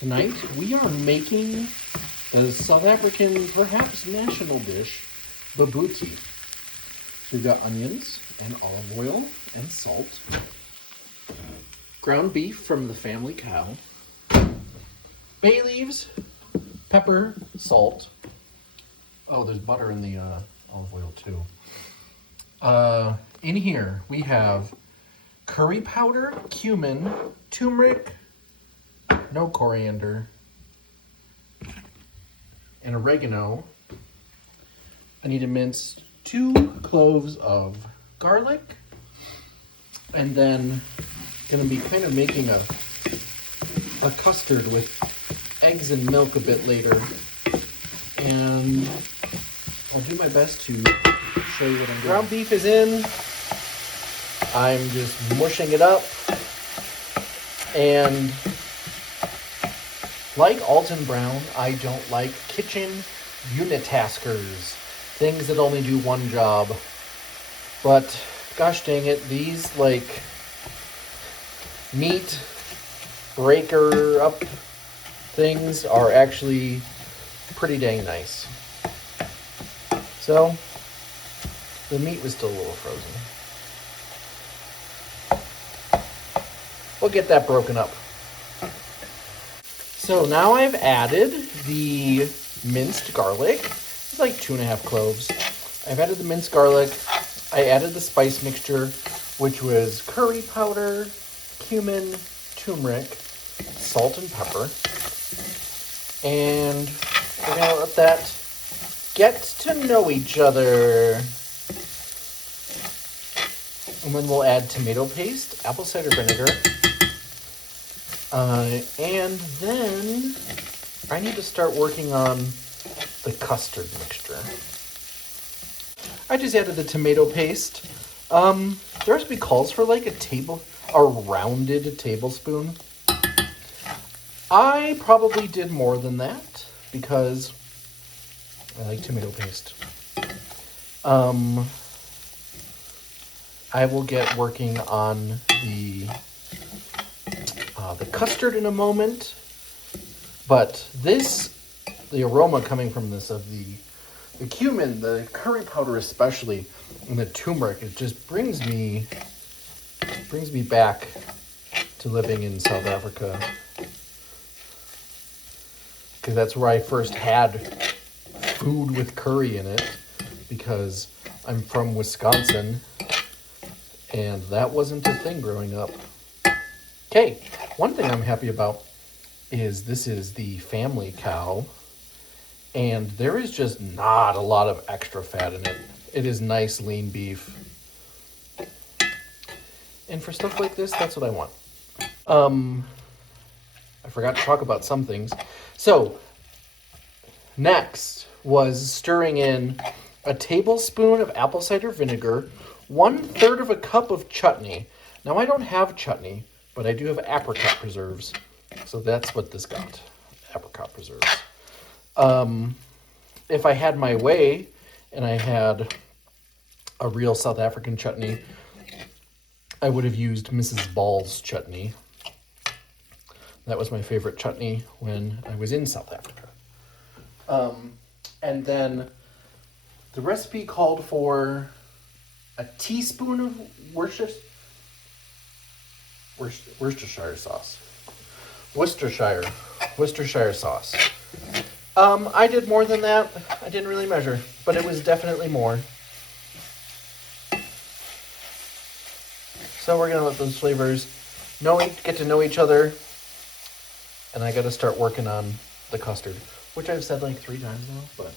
Tonight we are making the South African, perhaps national dish, Bobotie. So we've got onions and olive oil and salt, ground beef from the family cow, bay leaves, pepper, salt. Oh, there's butter in the olive oil too. In here we have curry powder, cumin, turmeric, no coriander, and oregano. I need to mince 2 cloves of garlic, and then gonna be kind of making a custard with eggs and milk a bit later, and I'll do my best to show you what I'm doing. Ground beef is in. I'm just mushing it up, and like Alton Brown, I don't like kitchen unitaskers, things that only do one job. But gosh dang it, these like meat breaker up things are actually pretty dang nice. So the meat was still a little frozen. We'll get that broken up. So now I've added the minced garlic. It's like 2.5 cloves. I've added the minced garlic. I added the spice mixture, which was curry powder, cumin, turmeric, salt, and pepper. And we're gonna let that get to know each other. And then we'll add tomato paste, apple cider vinegar, and then I need to start working on the custard mixture. I just added the tomato paste. The recipe calls for like a rounded tablespoon. I probably did more than that because I like tomato paste. I will get working on the custard in a moment, but the aroma coming from this of the cumin, the curry powder especially, and the turmeric, it just brings me back to living in South Africa, because that's where I first had food with curry in it, because I'm from Wisconsin and that wasn't a thing growing up. Okay, one thing I'm happy about is this is the family cow, and there is just not a lot of extra fat in it. It is nice lean beef. And for stuff like this, that's what I want. I forgot to talk about some things. So, next was stirring in a tablespoon of apple cider vinegar, 1/3 of a cup of chutney. Now, I don't have chutney, but I do have apricot preserves. So that's what this got, apricot preserves. If I had my way and I had a real South African chutney, I would have used Mrs. Ball's chutney. That was my favorite chutney when I was in South Africa. And then the recipe called for a teaspoon of Worcestershire sauce. Worcestershire sauce. I did more than that. I didn't really measure, but it was definitely more. So we're gonna let those flavors get to know each other, and I gotta start working on the custard, which I've said like 3 times now, but.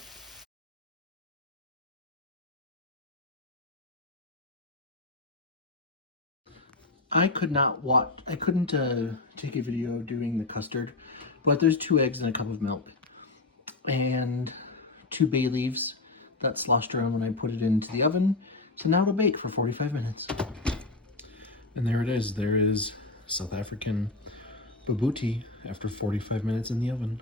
I couldn't take a video doing the custard, but there's 2 eggs and a cup of milk and 2 bay leaves that sloshed around when I put it into the oven. So now it'll bake for 45 minutes. And there it is. There is South African Bobotie after 45 minutes in the oven.